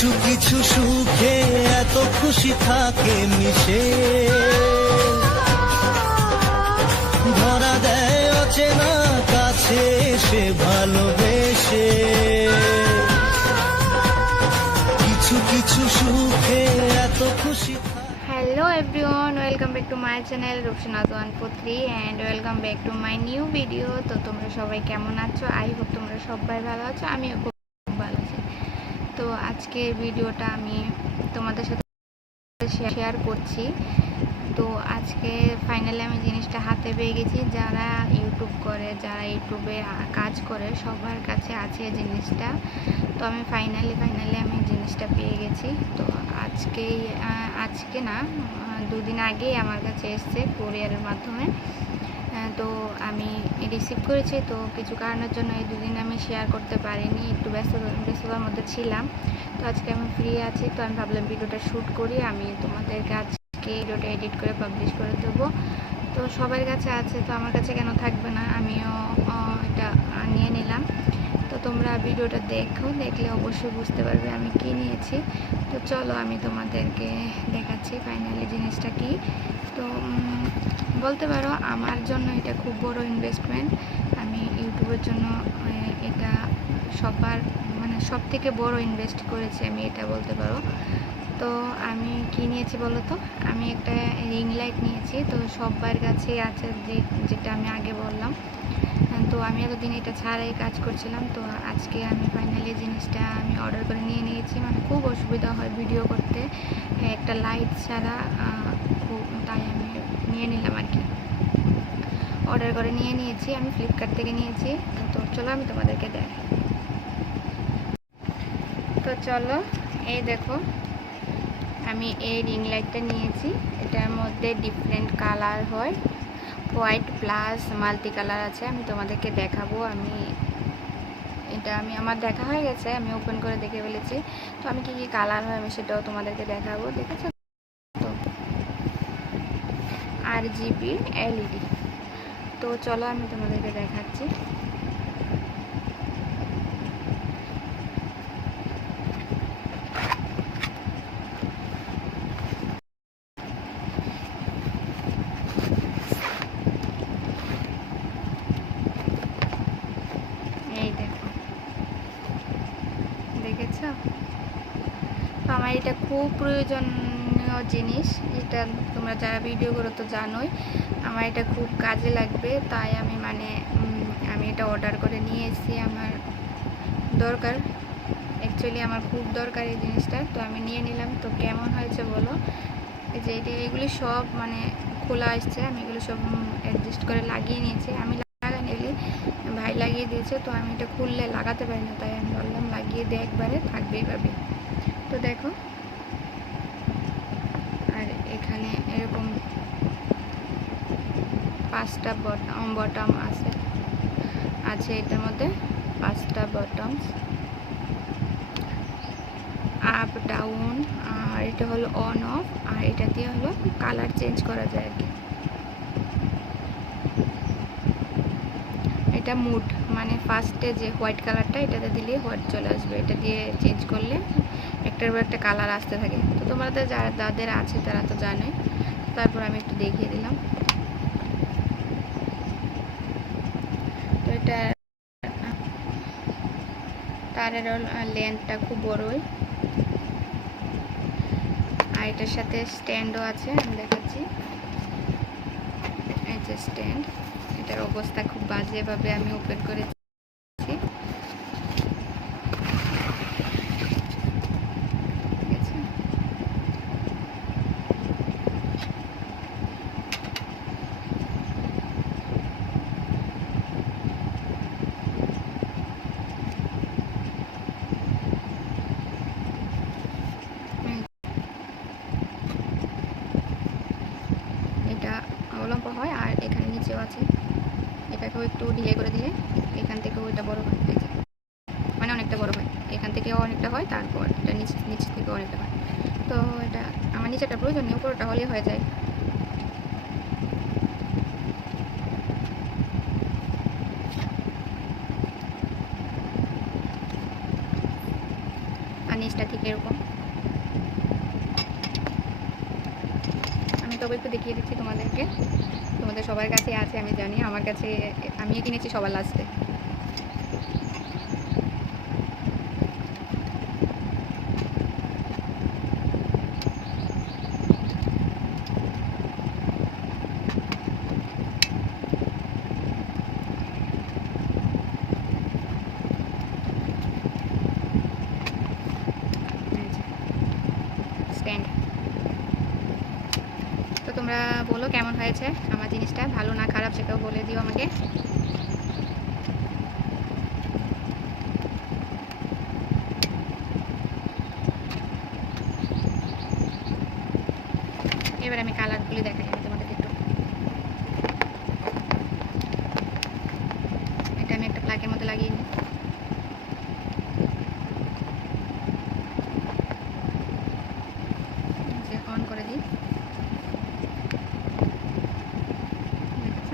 কিছু কিছু সুখে এত খুশি থাকে মিশে। ধরা দেয় অচেনা কাছে সে ভালোবেসে। কিছু কিছু সুখে এত খুশি hello everyone welcome back to my channel Rupsanath one three and welcome back to my new video তো তোমরা সবাই কেমন আছো? আই হোপ তোমরা সবাই ভালো আছো, আমিও তো আজকের ভিডিওটা আমি তোমাদের সাথে শেয়ার করছি। তো আজকে ফাইনালি আমি জিনিসটা হাতে পেয়ে গেছি। যারা ইউটিউব করে, যারা ইউটিউবে কাজ করে, সবার কাছে আছে জিনিসটা। তো আমি ফাইনালি ফাইনালি আমি জিনিসটা পেয়ে গেছি। তো আজকেই আজকে না দুদিন আগেই আমার কাছে এসছে কোরিয়ারের মাধ্যমে। তো আমি রিসিভ করেছি, তো কিছু কারণের জন্য এই দুদিন আমি শেয়ার করতে পারিনি, একটু ব্যস্ত, ব্যস্ততার মধ্যে ছিলাম। তো আজকে আমি ফ্রি আছি, তো আমি ভাবলাম ভিডিওটা শ্যুট করি, আমি তোমাদের আজকে ভিডিওটা এডিট করে পাবলিশ করে দেবো। তো সবার কাছে আছে, তো আমার কাছে কেন থাকবে না, আমিও এটা নিয়ে নিলাম। তোমরা ভিডিওটা দেখো, দেখলে অবশ্যই বুঝতে পারবে আমি কি নিয়েছি। তো চলো আমি তোমাদেরকে দেখাচ্ছি ফাইনালি জিনিসটা কি। তো বলতে পারো আমার জন্য এটা খুব বড় ইনভেস্টমেন্ট আমি ইউটিউবের জন্য এটা সবার মানে সব থেকে বড় ইনভেস্ট করেছি আমি এটা বলতে পারো। তো আমি কি নিয়েছি বলো তো? আমি একটা রিং লাইট নিয়েছি, তো সবার কাছেই আছে যে, যেটা আমি আগে বললাম। তো আমি এতদিন এটা ছাড়াই কাজ করছিলাম তো আজকে আমি ফাইনালি জিনিসটা আমি অর্ডার করে নিয়ে নিয়েছি। মানে খুব অসুবিধা হয় ভিডিও করতে। হ্যাঁ, একটা লাইট ছাড়া খুব তাই আমি নিয়ে নিলাম আর কি। অর্ডার করে নিয়ে নিয়েছি আমি ফ্লিপকার্ট থেকে নিয়েছি। তো চলো আমি তোমাদেরকে দেখাই। তো চলো এই দেখো আমি এই রিং লাইটটা নিয়েছি। এটার মধ্যে ডিফারেন্ট কালার হয়। হোয়াইট প্লাস মাল্টি কালার আছে, আমি তোমাদেরকে দেখাবো। আমি, এটা আমি, আমার দেখা হয়ে গেছে, আমি ওপেন করে দেখে ফেলেছি। তো আমি কি কি কালার হয় আমি সেটাও তোমাদেরকে দেখাবো, দেখেছ? তো আর জিবি এলইডি তো চলো আমি তোমাদেরকে দেখাচ্ছি এই দেখো দেখেছ তো আমার এটা খুব প্রয়োজনীয় জিনিস। এটা তোমরা যারা ভিডিও করো তো জানোই, আমার এটা খুব কাজে লাগবে। তাই আমি মানে আমি এটা অর্ডার করে নিয়ে এসেছি আমার দরকার। অ্যাকচুয়ালি আমার খুব দরকার এই জিনিসটা, তো আমি নিয়ে নিলাম। তো কেমন হয়েছে বলো? যে এটা, এগুলি সব মানে খোলা আসছে, আমি এগুলো সব অ্যাডজাস্ট করে লাগিয়ে নিয়েছি। আমি লাগাই নিলি ভাই লাগিয়ে দিয়েছে, তো আমি এটা খুললে লাগাতে পারি না, তাই আমি বললাম লাগিয়ে দিয়ে একবারে, থাকবেই পাবে তো দেখো। আর এখানে এরকম পাঁচটা বটম বটম আছে। আছে এটার মধ্যে পাঁচটা বটমস আপ ডাউন আর এটা হলো অন অফ আর এটা দিয়ে হলো কালার চেঞ্জ করা যায় আর কি। এটা মুড মানে ফার্স্টে যে হোয়াইট কালারটা এটাতে দিলে হোয়াইট চলে আসবে। এটা দিয়ে চেঞ্জ করলে একটার পর একটা কালার আসতে থাকে। তো তোমাদের যারা, যাদের আছে তারা তো জানে। তারপর আমি একটু দেখিয়ে দিলাম। তো এটা তারের লেন্থটা খুব বড়ই। আর এটার সাথে স্ট্যান্ডও আছে, আমি দেখাচ্ছি। এই যে স্ট্যান্ড এটার অবস্থা খুব বাজেভাবে আমি ওপেন করেছি। অবলম্ব হয় আর এখানে নিচেও আছে। এটাকেও একটু ঢিলে করে দিলে এখান থেকেও এটা বড় হয়। মানে অনেকটা বড় হয়। এখান থেকেও অনেকটা হয়, তারপর এটা নিচ নিচ থেকেও অনেকটা হয়। তো এটা আমার নিচেটা প্রয়োজন নেই, উপরটা হলেই হয়ে যায়। আর নিচটা ঠিক এরকম। আমি তবে একটু দেখিয়ে দিচ্ছি তোমাদেরকে। তোমাদের সবার কাছে আছে, আমি জানি। আমার কাছে আমি কিনেছি সবার লাস্টে। স্ট্যান্ড তো তোমরা বলো কেমন হয়েছে? জিনিসটা ভালো না খারাপ সেটাও বলে দিও আমাকে এবার আমি কালারগুলি দেখাই আমি তোমাদেরকে একটু এটা আমি একটা প্লাকের মধ্যে লাগিয়ে নিই যে অন করে দিই দেখেছ?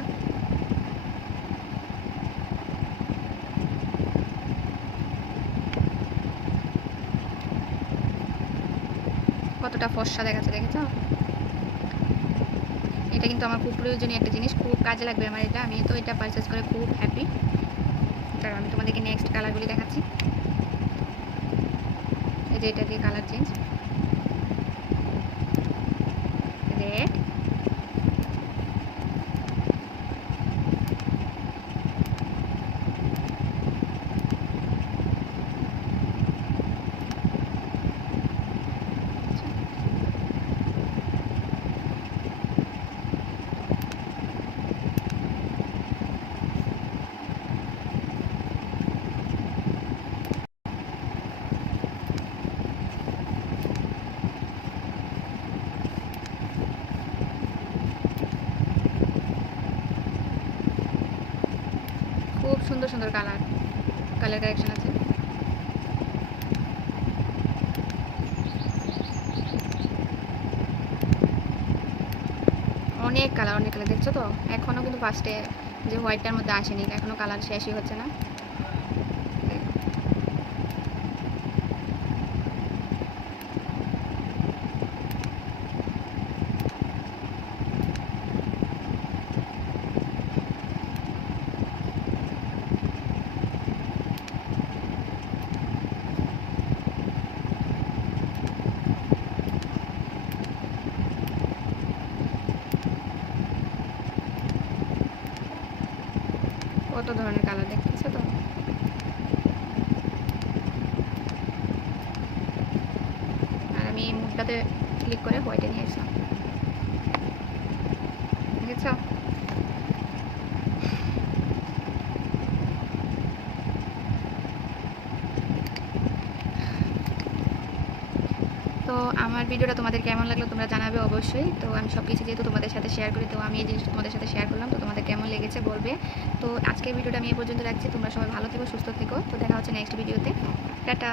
কতটা ফর্সা দেখাচ্ছে দেখেছ? এটা কিন্তু আমার খুব প্রয়োজনীয় একটা জিনিস, খুব কাজে লাগবে আমার এটা। আমি তো এটা পারচেস করে খুব হ্যাপি কারণ আমি তোমাদেরকে নেক্সট কালারগুলি দেখাচ্ছি। এই যে এটা দিয়ে কালার চেঞ্জ রেড খুব সুন্দর সুন্দর কালার কালার কালেকশন আছে। অনেক কালার অনেক কালার দেখছ তো? এখনও কিন্তু ফার্স্টে যে হোয়াইটটার মধ্যে আসেনি এখনও কালার শেষই হচ্ছে না। কত ধরনের কালার দেখতেছো তো? আর আমি মুখটাতে ক্লিক করে হোয়াইটে নিয়ে এসলাম দেখেছ? তো আমার ভিডিওটা তোমাদের কেমন লাগল তোমরা জানাবে অবশ্যই। তো আমি সব কিছু যেহেতু তোমাদের সাথে শেয়ার করি, তো আমি এই জিনিসটা তোমাদের সাথে শেয়ার করলাম। তো তোমাদের কেমন লেগেছে বলবে। তো আজকের ভিডিওটা আমি এ পর্যন্ত রাখছি। তোমরা সবাই ভালো থেকো, সুস্থ থেকো। তো দেখা হচ্ছে নেক্সট ভিডিওতে টাটা।